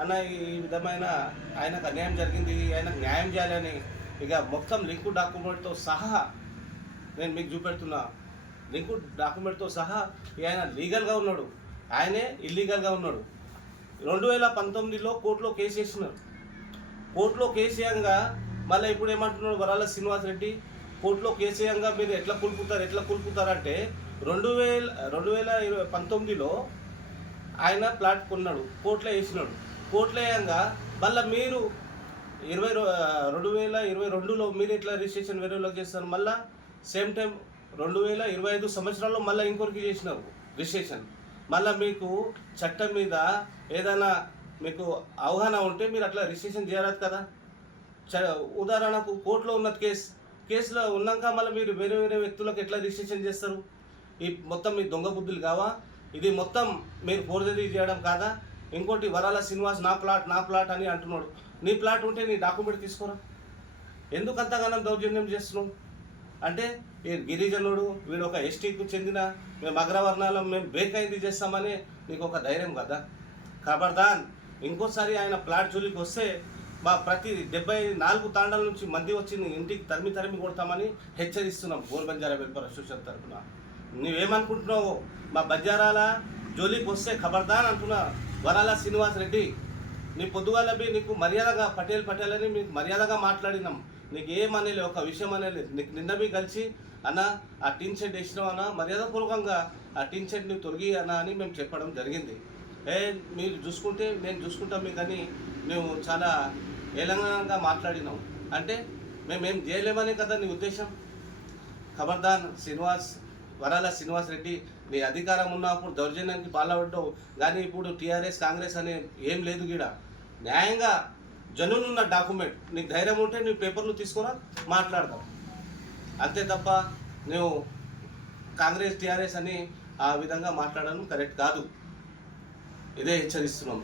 అన్న ఈ విధమైన ఆయనకు అన్యాయం జరిగింది, ఆయనకు న్యాయం చేయాలని ఇక మొత్తం లింకు డాక్యుమెంట్తో సహా నేను మీకు చూపెడుతున్నా. లింకు డాక్యుమెంట్తో సహా ఆయన లీగల్గా ఉన్నాడు, ఆయనే ఇల్లీగల్గా ఉన్నాడు. 2019లో కోర్టులో కేసు వేసినారు. కోర్టులో కేసు వేయంగా మళ్ళీ ఇప్పుడు ఏమంటున్నాడు వరాల శ్రీనివాస్ రెడ్డి, కోర్టులో కేసు వేయంగా మీరు ఎట్లా కూలుపుతారంటే 2019లో ఆయన ప్లాట్ కొన్నాడు, కోర్టులో వేసినాడు. కోర్టులో వేయంగా మళ్ళీ మీరు 2022లో మీరు ఎట్లా రిజిస్ట్రేషన్ వేరేలోకి చేస్తారు, మళ్ళీ సేమ్ టైం 2025 సంవత్సరాల్లో మళ్ళీ ఇంకొకరికి చేసినారు రిజిస్ట్రేషన్. మళ్ళీ మీకు చట్టం మీద ఏదైనా మీకు అవగాహన ఉంటే మీరు అట్లా రిజిస్ట్రేషన్ చేయరాదు కదా. ఉదాహరణకు కోర్టులో ఉన్న కేసులో ఉన్నాక మళ్ళీ మీరు వేరే వేరే వ్యక్తులకు ఎట్లా రిజిస్ట్రేషన్ చేస్తారు? ఈ మొత్తం మీ దొంగ బుద్ధులు కావా? ఇది మొత్తం మీరు ఫోర్జరీ చేయడం కాదా? ఇంకోటి వరాల శ్రీనివాస్ నా ప్లాట్ అని అంటున్నాడు. నీ ప్లాట్ ఉంటే నీ డాక్యుమెంట్ తీసుకోరా. ఎందుకు అంతగానం దౌర్జన్యం చేస్తున్నావు? అంటే ఈ గిరిజనుడు వీడు ఒక ఎస్టీకి చెందిన మేము అగ్రవర్ణాలం మేము బ్రేక్ అయింది చేస్తామని నీకు ఒక ధైర్యం కదా. ఖబర్దాన్ ఇంకోసారి ఆయన ప్లాట్ జోలికి వస్తే మా ప్రతి 74 తాండాల నుంచి మంది వచ్చి నీ ఇంటికి తరిమి కొడతామని హెచ్చరిస్తున్నాం గోల్ బంజారా వెల్ఫేర్ అసోసియేషన్ తరఫున. నువ్వేమనుకుంటున్నావు? మా బంజారాల జోలికి వస్తే ఖబర్దాన్ అంటున్నా వరాల శ్రీనివాస్ రెడ్డి. నీ పొద్దుగాలవి నీకు మర్యాదగా పటేల్ అని మీకు మర్యాదగా మాట్లాడినాం. నీకు ఏమనేది ఒక విషయం అనేది నీకు నిన్న మీ కలిసి అన్న ఆ టీన్ షెడ్ వేసినావు అన్న, మర్యాదపూర్వకంగా ఆ టీన్ షెడ్ని తొలగి అన్న అని మేము చెప్పడం జరిగింది. మీరు చూసుకుంటే నేను చూసుకుంటాం మీ కానీ నువ్వు చాలా ఏలంగా మాట్లాడినావు అంటే మేమేం చేయలేమని కదా నీ ఉద్దేశం. ఖబర్దాన్ వరాల శ్రీనివాస్ రెడ్డి, నీ అధికారం ఉన్నప్పుడు దౌర్జన్యానికి పాల్పడ్డావు, కానీ ఇప్పుడు టీఆర్ఎస్ కాంగ్రెస్ అనే ఏం లేదు గీడ. న్యాయంగా జనునున్న డాక్యుమెంట్ నీకు ధైర్యం ఉంటే నీ పేపర్లు తీసుకురా, మాట్లాడదాం. అంతే తప్ప నువ్వు కాంగ్రెస్ టీఆర్ఎస్ అని ఆ విధంగా మాట్లాడడం కరెక్ట్ కాదు. ఇదే హెచ్చరిస్తున్నాం.